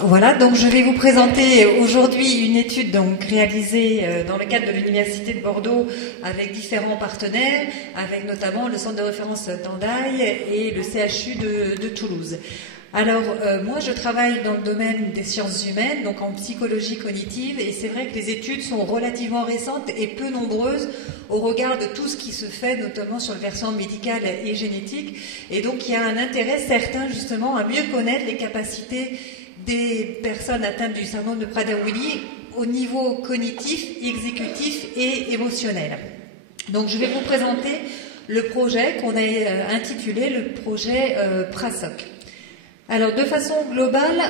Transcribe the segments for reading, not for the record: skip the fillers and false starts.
Voilà, donc je vais vous présenter aujourd'hui une étude donc réalisée dans le cadre de l'Université de Bordeaux avec différents partenaires, avec notamment le Centre de référence d'Andaille et le CHU de Toulouse. Alors, moi, je travaille dans le domaine des sciences humaines, donc en psychologie cognitive, et c'est vrai que les études sont relativement récentes et peu nombreuses au regard de tout ce qui se fait, notamment sur le versant médical et génétique. Et donc, il y a un intérêt certain, justement, à mieux connaître les capacités des personnes atteintes du syndrome de Prader-Willi au niveau cognitif, exécutif et émotionnel. Donc, je vais vous présenter le projet qu'on a intitulé le projet PRASOC. Alors, de façon globale,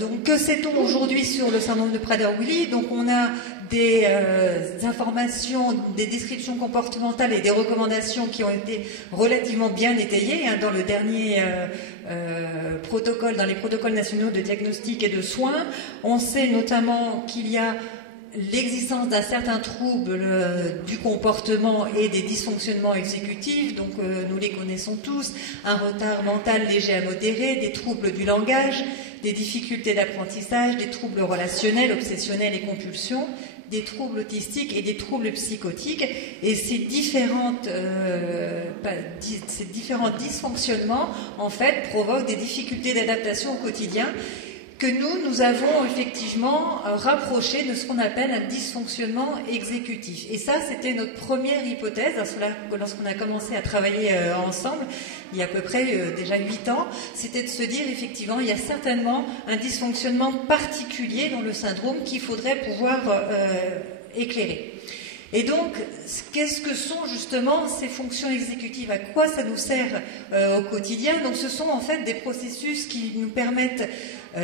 donc que sait-on aujourd'hui sur le syndrome de Prader-Willi? Donc, on a des informations, des descriptions comportementales et des recommandations qui ont été relativement bien étayées dans le dernier protocole, dans les protocoles nationaux de diagnostic et de soins. On sait notamment qu'il y a l'existence d'un certain trouble du comportement et des dysfonctionnements exécutifs, donc nous les connaissons tous, un retard mental léger à modéré, des troubles du langage, des difficultés d'apprentissage, des troubles relationnels, obsessionnels et compulsions, des troubles autistiques et des troubles psychotiques. Et ces différents dysfonctionnements, en fait, provoquent des difficultés d'adaptation au quotidien que nous avons effectivement rapproché de ce qu'on appelle un dysfonctionnement exécutif. Et ça, c'était notre première hypothèse lorsqu'on a commencé à travailler ensemble, il y a à peu près déjà 8 ans, c'était de se dire effectivement, il y a certainement un dysfonctionnement particulier dans le syndrome qu'il faudrait pouvoir éclairer. Et donc, qu'est-ce que sont justement ces fonctions exécutives? À quoi ça nous sert au quotidien? Donc, ce sont en fait des processus qui nous permettent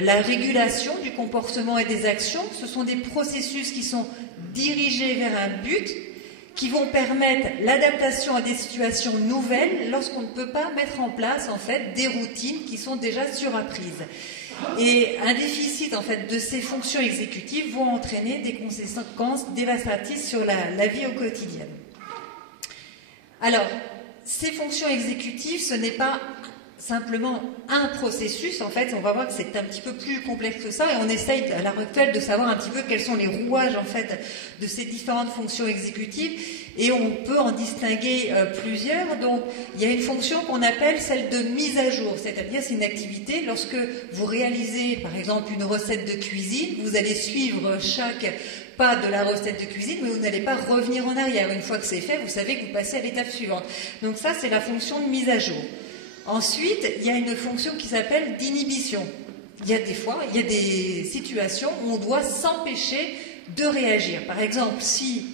la régulation du comportement et des actions. Ce sont des processus qui sont dirigés vers un but, qui vont permettre l'adaptation à des situations nouvelles lorsqu'on ne peut pas mettre en place en fait des routines qui sont déjà surapprises. Et un déficit en fait de ces fonctions exécutives vont entraîner des conséquences dévastatrices sur la vie au quotidien. Alors, ces fonctions exécutives, ce n'est pas simplement un processus, en fait, on va voir que c'est un petit peu plus complexe que ça, et on essaye à la retraite de savoir un petit peu quels sont les rouages, en fait, de ces différentes fonctions exécutives, et on peut en distinguer plusieurs. Donc, il y a une fonction qu'on appelle celle de mise à jour, c'est-à-dire c'est une activité, lorsque vous réalisez, par exemple, une recette de cuisine, vous allez suivre chaque pas de la recette de cuisine, mais vous n'allez pas revenir en arrière. Une fois que c'est fait, vous savez que vous passez à l'étape suivante. Donc ça, c'est la fonction de mise à jour. Ensuite, il y a une fonction qui s'appelle d'inhibition. Il y a des situations où on doit s'empêcher de réagir. Par exemple, si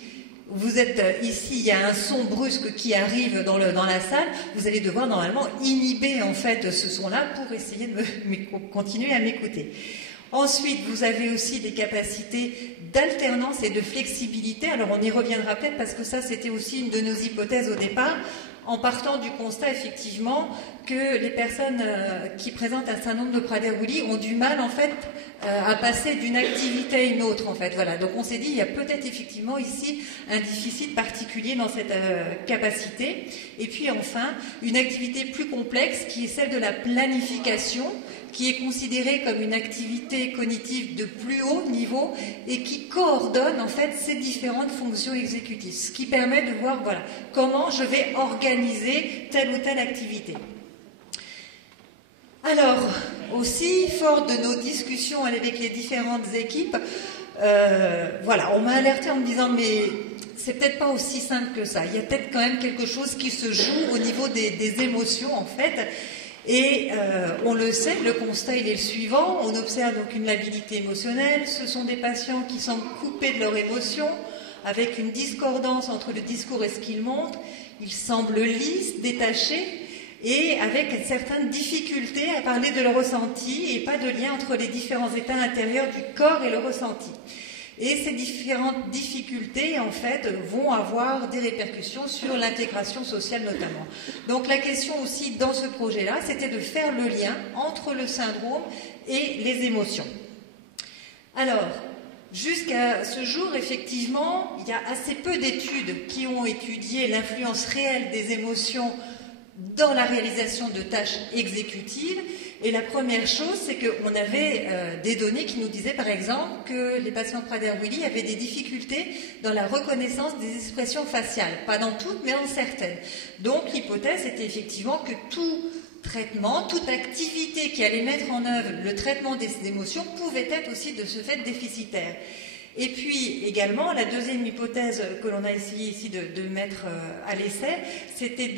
vous êtes ici, il y a un son brusque qui arrive dans la salle, vous allez devoir normalement inhiber en fait ce son-là pour essayer de continuer à m'écouter. Ensuite, vous avez aussi des capacités d'alternance et de flexibilité. Alors, on y reviendra peut-être parce que ça, c'était aussi une de nos hypothèses au départ, en partant du constat, effectivement, que les personnes qui présentent un syndrome de Prader-Willi ont du mal, en fait, à passer d'une activité à une autre, en fait. Voilà. Donc, on s'est dit, il y a peut-être effectivement ici un déficit particulier dans cette capacité. Et puis, enfin, une activité plus complexe qui est celle de la planification, qui est considérée comme une activité cognitive de plus haut niveau et qui coordonne en fait ces différentes fonctions exécutives, ce qui permet de voir voilà, comment je vais organiser telle ou telle activité. Alors, aussi, fort de nos discussions avec les différentes équipes, voilà, on m'a alerté en me disant mais c'est peut-être pas aussi simple que ça, il y a peut-être quand même quelque chose qui se joue au niveau des émotions en fait. Et on le sait, le constat il est le suivant, on observe donc une labilité émotionnelle, ce sont des patients qui sont coupés de leurs émotions, avec une discordance entre le discours et ce qu'ils montrent, ils semblent lisses, détachés, et avec certaines difficultés à parler de leur ressenti et pas de lien entre les différents états intérieurs du corps et le ressenti. Et ces différentes difficultés, en fait, vont avoir des répercussions sur l'intégration sociale notamment. Donc la question aussi dans ce projet-là, c'était de faire le lien entre le syndrome et les émotions. Alors, jusqu'à ce jour, effectivement, il y a assez peu d'études qui ont étudié l'influence réelle des émotions dans la réalisation de tâches exécutives. Et la première chose, c'est qu'on avait des données qui nous disaient, par exemple, que les patients Prader-Willi avaient des difficultés dans la reconnaissance des expressions faciales. Pas dans toutes, mais dans certaines. Donc, l'hypothèse était effectivement que tout traitement, toute activité qui allait mettre en œuvre le traitement des émotions pouvait être aussi de ce fait déficitaire. Et puis également, la deuxième hypothèse que l'on a essayé ici de mettre à l'essai, c'était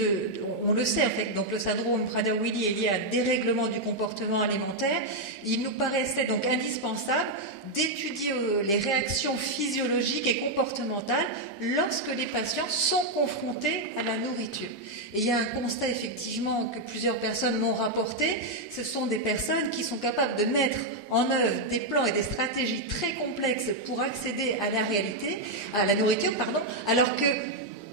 on le sait en fait, donc le syndrome Prader-Willi est lié à un dérèglement du comportement alimentaire. Il nous paraissait donc indispensable d'étudier les réactions physiologiques et comportementales lorsque les patients sont confrontés à la nourriture. Et il y a un constat effectivement que plusieurs personnes m'ont rapporté, ce sont des personnes qui sont capables de mettre en œuvre des plans et des stratégies très complexes pour accéder à la réalité, à la nourriture, pardon, alors que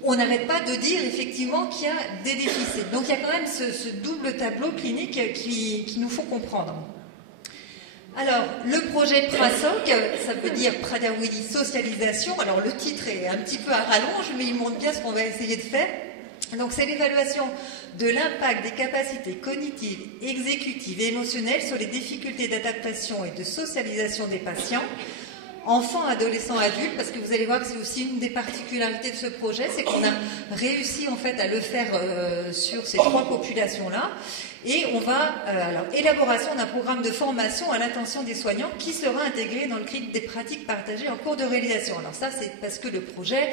on n'arrête pas de dire effectivement qu'il y a des déficits. Donc il y a quand même ce double tableau clinique qui nous faut comprendre. Alors, le projet PRASOC, ça veut dire Prader-Willi Socialisation. Alors le titre est un petit peu à rallonge, mais il montre bien ce qu'on va essayer de faire. Donc c'est l'évaluation de l'impact des capacités cognitives, exécutives et émotionnelles sur les difficultés d'adaptation et de socialisation des patients, enfants, adolescents, adultes, parce que vous allez voir que c'est aussi une des particularités de ce projet, c'est qu'on a réussi en fait à le faire sur ces trois populations-là. Et on va, alors, élaboration d'un programme de formation à l'attention des soignants qui sera intégré dans le guide des pratiques partagées en cours de réalisation. Alors ça, c'est parce que le projet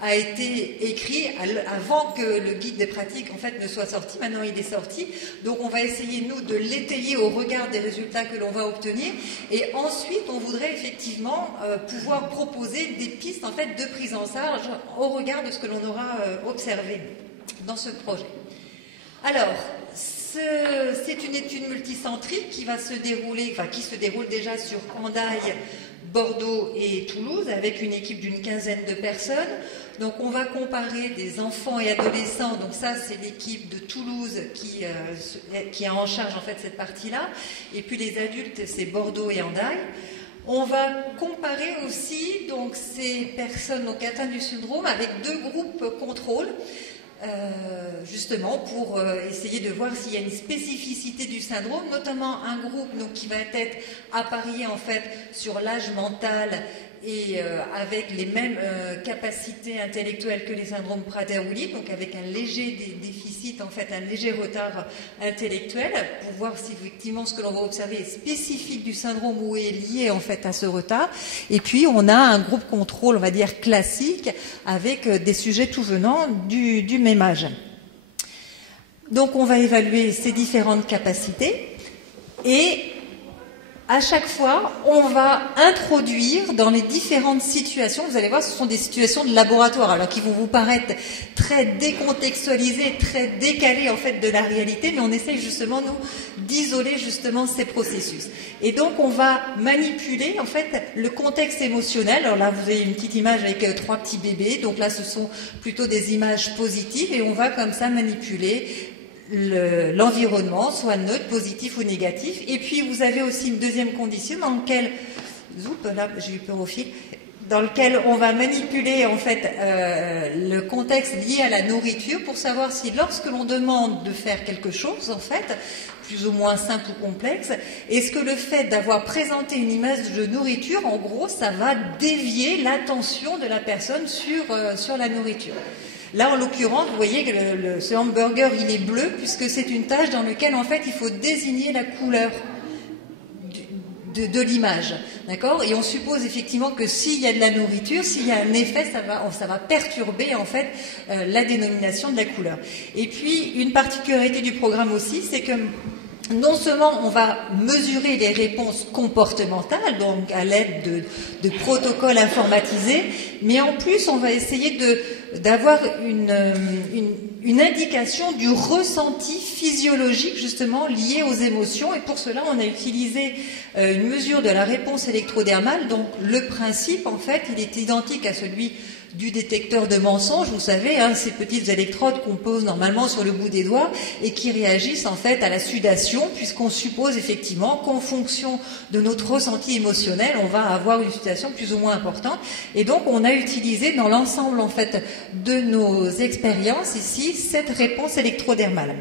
a été écrit avant que le guide des pratiques en fait ne soit sorti. Maintenant, il est sorti. Donc, on va essayer, nous, de l'étayer au regard des résultats que l'on va obtenir. Et ensuite, on voudrait effectivement pouvoir proposer des pistes en fait de prise en charge au regard de ce que l'on aura observé dans ce projet. Alors, c'est une étude multicentrique qui va se dérouler, enfin qui se déroule déjà sur Hendaye, Bordeaux et Toulouse, avec une équipe d'une quinzaine de personnes. Donc on va comparer des enfants et adolescents, donc ça c'est l'équipe de Toulouse qui a en charge en fait cette partie-là, et puis les adultes c'est Bordeaux et Hendaye. On va comparer aussi donc ces personnes donc atteintes du syndrome avec deux groupes contrôle. Justement pour essayer de voir s'il y a une spécificité du syndrome, notamment un groupe donc, qui va être apparié en fait sur l'âge mental et avec les mêmes capacités intellectuelles que les syndromes Prader-Willi, donc avec un léger déficit, en fait un léger retard intellectuel, pour voir si effectivement ce que l'on va observer est spécifique du syndrome ou est lié en fait à ce retard. Et puis on a un groupe contrôle, on va dire classique, avec des sujets tout venant du même âge. Donc on va évaluer ces différentes capacités et à chaque fois, on va introduire dans les différentes situations, vous allez voir, ce sont des situations de laboratoire, alors qui vont vous paraître très décontextualisées, très décalées en fait de la réalité, mais on essaye justement, nous, d'isoler justement ces processus. Et donc, on va manipuler en fait le contexte émotionnel. Alors là, vous avez une petite image avec trois petits bébés, donc là, ce sont plutôt des images positives, et on va comme ça manipuler l'environnement, soit neutre, positif ou négatif. Et puis vous avez aussi une deuxième condition dans laquelle, là j'ai eu peur au fil, dans lequel on va manipuler en fait le contexte lié à la nourriture pour savoir si lorsque l'on demande de faire quelque chose en fait, plus ou moins simple ou complexe, est-ce que le fait d'avoir présenté une image de nourriture, en gros, ça va dévier l'attention de la personne sur la nourriture. Là, en l'occurrence, vous voyez que ce hamburger, il est bleu, puisque c'est une tâche dans laquelle, en fait, il faut désigner la couleur de l'image. D'accord? Et on suppose effectivement que s'il y a de la nourriture, s'il y a un effet, ça va perturber, en fait, la dénomination de la couleur. Et puis, une particularité du programme aussi, c'est que non seulement on va mesurer les réponses comportementales, donc à l'aide de protocoles informatisés, mais en plus on va essayer d'avoir une indication du ressenti physiologique justement lié aux émotions, et pour cela on a utilisé une mesure de la réponse électrodermale. Donc le principe en fait il est identique à celui du détecteur de mensonges, vous savez, hein, ces petites électrodes qu'on pose normalement sur le bout des doigts et qui réagissent en fait à la sudation, puisqu'on suppose effectivement qu'en fonction de notre ressenti émotionnel, on va avoir une sudation plus ou moins importante. Et donc on a utilisé dans l'ensemble en fait de nos expériences ici cette réponse électrodermale.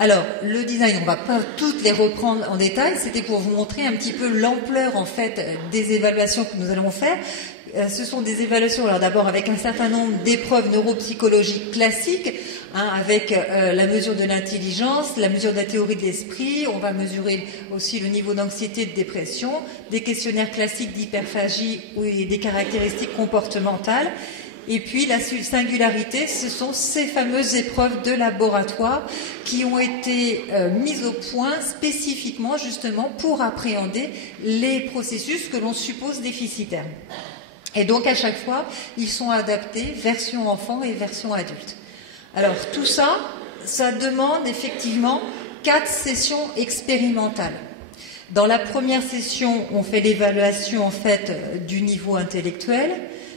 Alors, le design, on ne va pas toutes les reprendre en détail, c'était pour vous montrer un petit peu l'ampleur en fait des évaluations que nous allons faire. Ce sont des évaluations, alors d'abord avec un certain nombre d'épreuves neuropsychologiques classiques, hein, avec la mesure de l'intelligence, la mesure de la théorie de l'esprit, on va mesurer aussi le niveau d'anxiété et de dépression, des questionnaires classiques d'hyperphagie et des caractéristiques comportementales. Et puis la singularité, ce sont ces fameuses épreuves de laboratoire qui ont été mises au point spécifiquement justement pour appréhender les processus que l'on suppose déficitaires. Et donc à chaque fois, ils sont adaptés, version enfant et version adulte. Alors tout ça, ça demande effectivement 4 sessions expérimentales. Dans la première session, on fait l'évaluation en fait du niveau intellectuel.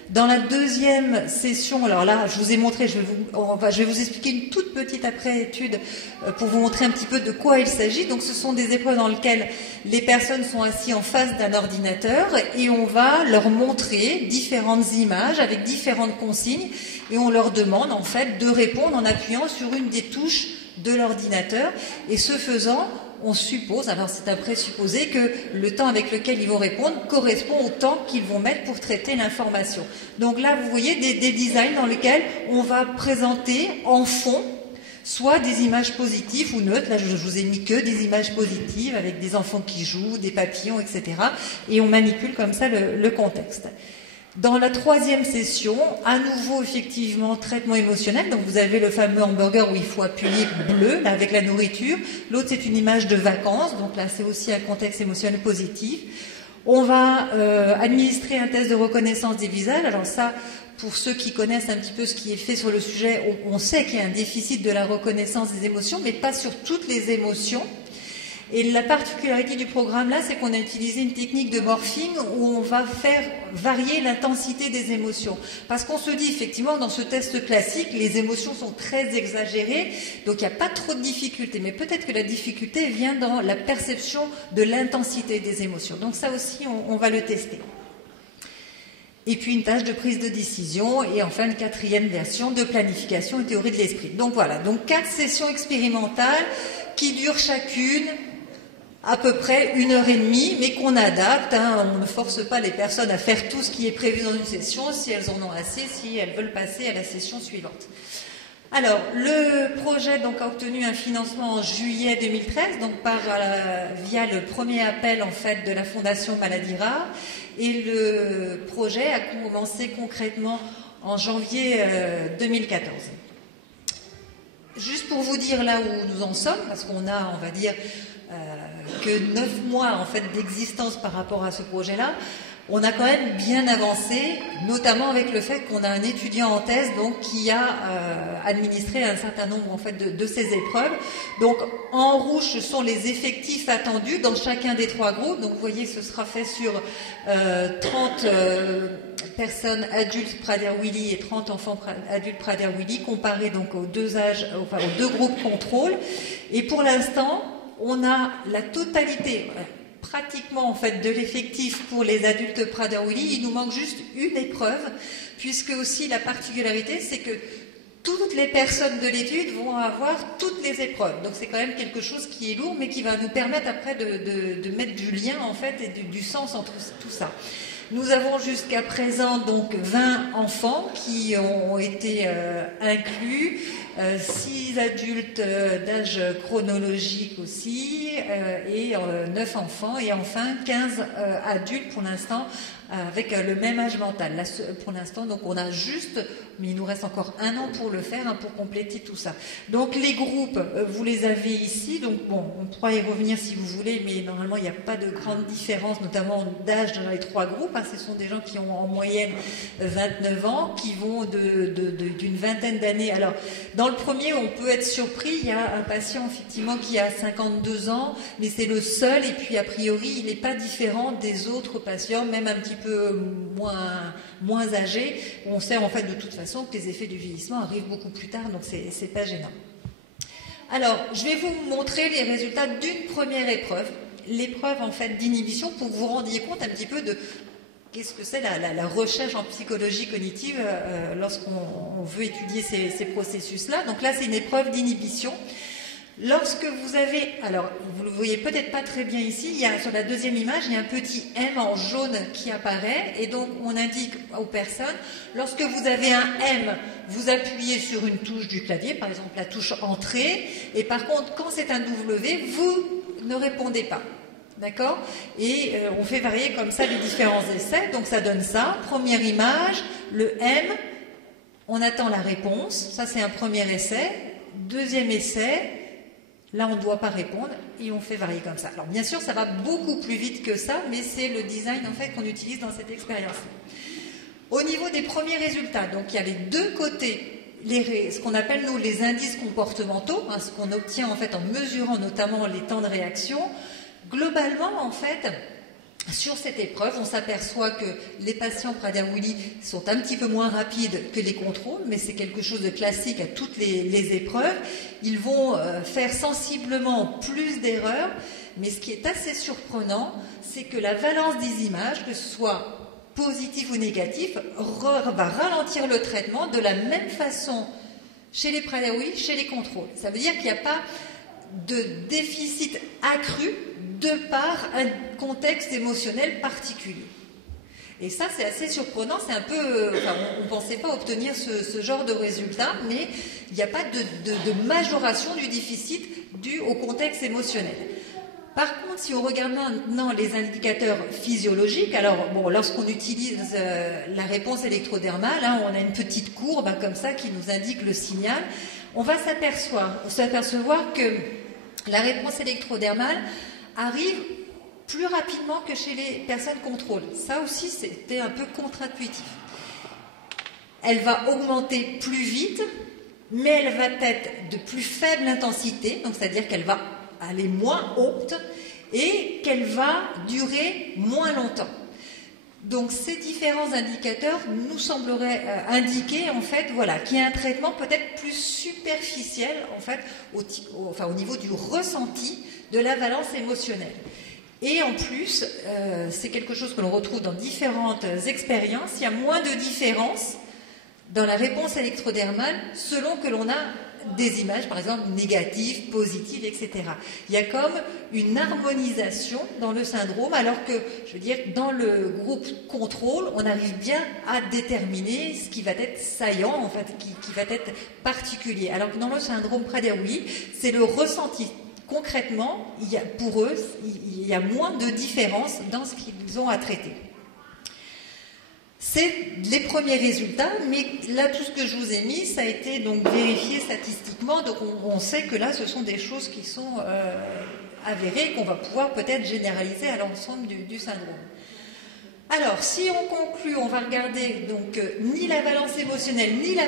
Dans la deuxième session, alors là, je vous ai montré, je vais vous expliquer une toute petite après-étude pour vous montrer un petit peu de quoi il s'agit. Donc, ce sont des épreuves dans lesquelles les personnes sont assises en face d'un ordinateur et on va leur montrer différentes images avec différentes consignes et on leur demande en fait de répondre en appuyant sur une des touches de l'ordinateur. Et ce faisant, on suppose, alors c'est à présupposer que le temps avec lequel ils vont répondre correspond au temps qu'ils vont mettre pour traiter l'information. Donc là, vous voyez des designs dans lesquels on va présenter en fond soit des images positives ou neutres. Là, je vous ai mis que des images positives avec des enfants qui jouent, des papillons, etc. Et on manipule comme ça le contexte. Dans la troisième session, à nouveau, effectivement, traitement émotionnel. Donc, vous avez le fameux hamburger où il faut appuyer bleu, là, avec la nourriture. L'autre, c'est une image de vacances. Donc là, c'est aussi un contexte émotionnel positif. On va administrer un test de reconnaissance des visages. Alors ça, pour ceux qui connaissent un petit peu ce qui est fait sur le sujet, on sait qu'il y a un déficit de la reconnaissance des émotions, mais pas sur toutes les émotions. Et la particularité du programme là, c'est qu'on a utilisé une technique de morphing où on va faire varier l'intensité des émotions. Parce qu'on se dit effectivement dans ce test classique, les émotions sont très exagérées, donc il n'y a pas trop de difficultés. Mais peut-être que la difficulté vient dans la perception de l'intensité des émotions. Donc ça aussi, on va le tester. Et puis une tâche de prise de décision et enfin une 4e version de planification et théorie de l'esprit. Donc voilà, donc 4 sessions expérimentales qui durent chacune à peu près 1h30, mais qu'on adapte. Hein, on ne force pas les personnes à faire tout ce qui est prévu dans une session si elles en ont assez, si elles veulent passer à la session suivante. Alors, le projet donc, a obtenu un financement en juillet 2013, donc via le premier appel en fait de la Fondation Maladies Rares, et le projet a commencé concrètement en janvier 2014. Juste pour vous dire là où nous en sommes, parce qu'on a, on va dire, que 9 mois en fait d'existence par rapport à ce projet-là, on a quand même bien avancé, notamment avec le fait qu'on a un étudiant en thèse donc qui a administré un certain nombre en fait de ces épreuves. Donc en rouge, ce sont les effectifs attendus dans chacun des 3 groupes. Donc vous voyez, ce sera fait sur 30 personnes adultes Prader-Willi et 30 enfants adultes Prader-Willi, comparés donc aux 2 âges, enfin aux 2 groupes contrôle. Et pour l'instant, on a la totalité, pratiquement en fait, de l'effectif pour les adultes Prader-Willi. Il nous manque juste une épreuve, puisque aussi la particularité, c'est que toutes les personnes de l'étude vont avoir toutes les épreuves. Donc c'est quand même quelque chose qui est lourd, mais qui va nous permettre après de mettre du lien en fait et du sens entre tout ça. Nous avons jusqu'à présent donc 20 enfants qui ont été inclus, 6 adultes d'âge chronologique aussi, et 9 enfants, et enfin 15 adultes pour l'instant avec le même âge mental. Là, pour l'instant, donc on a juste, mais il nous reste encore 1 an pour le faire, hein, pour compléter tout ça. Donc les groupes, vous les avez ici, donc bon, on pourra y revenir si vous voulez, mais normalement il n'y a pas de grande différence, notamment d'âge dans les 3 groupes. Hein. Ce sont des gens qui ont en moyenne 29 ans, qui vont d'une vingtaine d'années. Alors, dans le premier, on peut être surpris, il y a un patient effectivement qui a 52 ans, mais c'est le seul, et puis a priori, il n'est pas différent des autres patients, même un petit peu peu moins âgé, on sait en fait de toute façon que les effets du vieillissement arrivent beaucoup plus tard, donc c'est pas gênant. Alors, je vais vous montrer les résultats d'une première épreuve, l'épreuve en fait d'inhibition, pour que vous vous rendiez compte un petit peu de qu'est-ce que c'est la recherche en psychologie cognitive lorsqu'on veut étudier ces processus-là. Donc là, c'est une épreuve d'inhibition. Lorsque vous avez, alors vous ne le voyez peut-être pas très bien ici, sur la deuxième image, il y a un petit M en jaune qui apparaît, et donc on indique aux personnes, lorsque vous avez un M, vous appuyez sur une touche du clavier, par exemple la touche Entrée, et par contre, quand c'est un W, vous ne répondez pas. D'accord? Et on fait varier comme ça les différents essais, donc ça donne ça. Première image, le M, on attend la réponse, ça c'est un premier essai. Deuxième essai, là on ne doit pas répondre et on fait varier comme ça. Alors bien sûr ça va beaucoup plus vite que ça, mais c'est le design en fait qu'on utilise dans cette expérience. Au niveau des premiers résultats, donc il y a les deux côtés, ce qu'on appelle nous les indices comportementaux, hein, ce qu'on obtient en fait en mesurant notamment les temps de réaction. Globalement, en fait, sur cette épreuve, on s'aperçoit que les patients Prader-Willi sont un petit peu moins rapides que les contrôles, mais c'est quelque chose de classique à toutes les épreuves. Ils vont faire sensiblement plus d'erreurs, mais ce qui est assez surprenant, c'est que la valence des images, que ce soit positif ou négatif, va ralentir le traitement de la même façon chez les Prader-Willi, chez les contrôles. Ça veut dire qu'il n'y a pas de déficit accru de par un contexte émotionnel particulier. Et ça, c'est assez surprenant, c'est un peu... Enfin, on ne pensait pas obtenir ce genre de résultat, mais il n'y a pas de majoration du déficit dû au contexte émotionnel. Par contre, si on regarde maintenant les indicateurs physiologiques, alors bon, lorsqu'on utilise la réponse électrodermale, hein, on a une petite courbe hein, comme ça qui nous indique le signal, on va s'apercevoir que la réponse électrodermale arrive plus rapidement que chez les personnes contrôle. Ça aussi, c'était un peu contre-intuitif. Elle va augmenter plus vite, mais elle va être de plus faible intensité, donc c'est-à-dire qu'elle va aller moins haute et qu'elle va durer moins longtemps. Donc ces différents indicateurs nous sembleraient indiquer en fait voilà, qu'il y a un traitement peut-être plus superficiel en fait, au niveau du ressenti de la valence émotionnelle. Et en plus, c'est quelque chose que l'on retrouve dans différentes expériences, il y a moins de différence dans la réponse électrodermale selon que l'on a des images, par exemple, négatives, positives, etc. Il y a comme une harmonisation dans le syndrome, alors que, je veux dire, dans le groupe contrôle, on arrive bien à déterminer ce qui va être saillant, en fait, qui va être particulier. Alors que dans le syndrome Prader-Willi, c'est le ressenti. Concrètement, pour eux, il y a moins de différence dans ce qu'ils ont à traiter. C'est les premiers résultats, mais là, tout ce que je vous ai mis, ça a été donc vérifié statistiquement, donc on sait que là, ce sont des choses qui sont avérées, qu'on va pouvoir peut-être généraliser à l'ensemble du syndrome. Alors, si on conclut, on va regarder donc ni la valence émotionnelle, ni la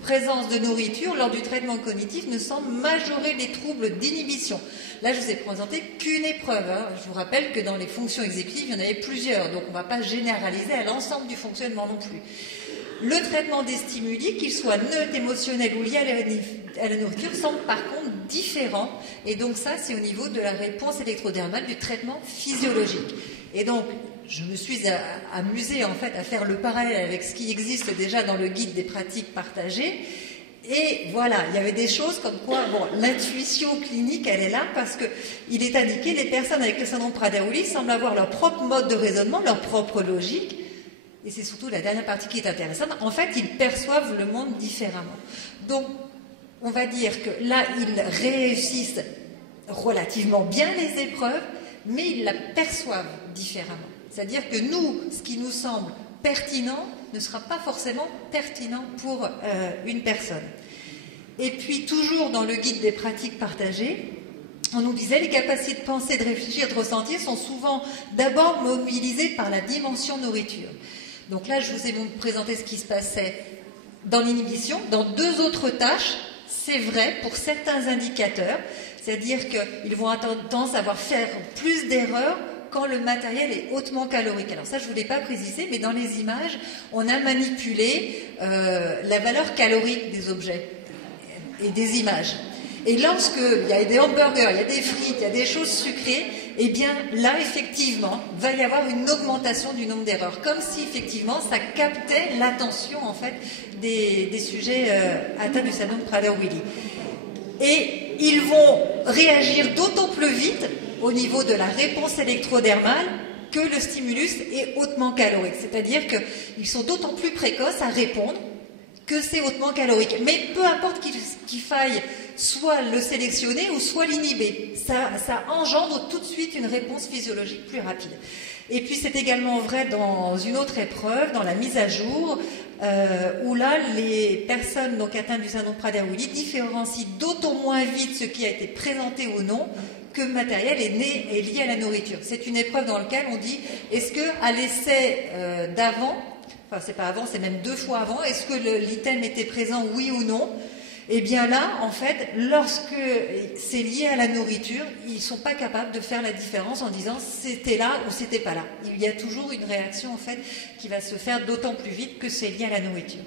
présence de nourriture lors du traitement cognitif ne semblent majorer les troubles d'inhibition. Là, je vous ai présenté qu'une épreuve. Hein. Je vous rappelle que dans les fonctions exécutives, il y en avait plusieurs, donc on ne va pas généraliser à l'ensemble du fonctionnement non plus. Le traitement des stimuli, qu'ils soient neutres, émotionnels ou liés à la nourriture, semble par contre différent. Et donc ça, c'est au niveau de la réponse électrodermale du traitement physiologique. Et donc, je me suis amusée en fait à faire le parallèle avec ce qui existe déjà dans le guide des pratiques partagées. Et voilà, il y avait des choses comme quoi, bon, l'intuition clinique, elle est là parce qu'il est indiqué les personnes avec le syndrome Prader-Willi semblent avoir leur propre mode de raisonnement, leur propre logique. Et c'est surtout la dernière partie qui est intéressante. En fait, ils perçoivent le monde différemment. Donc, on va dire que là, ils réussissent relativement bien les épreuves, mais ils la perçoivent différemment. C'est-à-dire que nous, ce qui nous semble pertinent ne sera pas forcément pertinent pour une personne. Et puis, toujours dans le guide des pratiques partagées, on nous disait les capacités de penser, de réfléchir, de ressentir sont souvent d'abord mobilisées par la dimension nourriture. Donc là, je vous ai présenté ce qui se passait dans l'inhibition. Dans deux autres tâches, c'est vrai pour certains indicateurs, c'est-à-dire qu'ils vont avoir tendance à faire plus d'erreurs quand le matériel est hautement calorique. Alors ça, je ne vous l'ai pas précisé, mais dans les images, on a manipulé la valeur calorique des objets et des images. Et lorsqu'il y a des hamburgers, il y a des frites, il y a des choses sucrées, eh bien là, effectivement, va y avoir une augmentation du nombre d'erreurs, comme si effectivement ça captait l'attention en fait des sujets atteints du syndrome Prader-Willi. Et ils vont réagir d'autant plus vite au niveau de la réponse électrodermale que le stimulus est hautement calorique. C'est-à-dire qu'ils sont d'autant plus précoces à répondre que c'est hautement calorique. Mais peu importe qu'il faille soit le sélectionner ou soit l'inhiber, ça engendre tout de suite une réponse physiologique plus rapide. Et puis c'est également vrai dans une autre épreuve, dans la mise à jour, où là, les personnes donc atteintes du syndrome Prader-Willi différencient d'autant moins vite ce qui a été présenté ou non que le matériel est lié à la nourriture. C'est une épreuve dans laquelle on dit, est-ce qu'à l'essai d'avant, enfin c'est pas avant, c'est même 2 fois avant, est-ce que l'item était présent, oui ou non? Eh bien là, en fait, lorsque c'est lié à la nourriture, ils ne sont pas capables de faire la différence en disant c'était là ou c'était pas là. Il y a toujours une réaction en fait qui va se faire d'autant plus vite que c'est lié à la nourriture.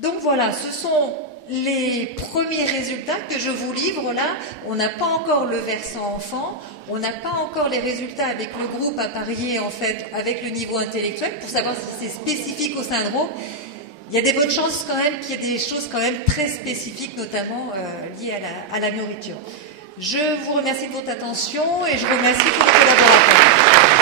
Donc voilà, ce sont les premiers résultats que je vous livre là. On n'a pas encore le versant enfant, on n'a pas encore les résultats avec le groupe à parier en fait avec le niveau intellectuel pour savoir si c'est spécifique au syndrome. Il y a des bonnes chances quand même qu'il y ait des choses quand même très spécifiques, notamment liées à la nourriture. Je vous remercie de votre attention et je remercie tous les collaborateurs.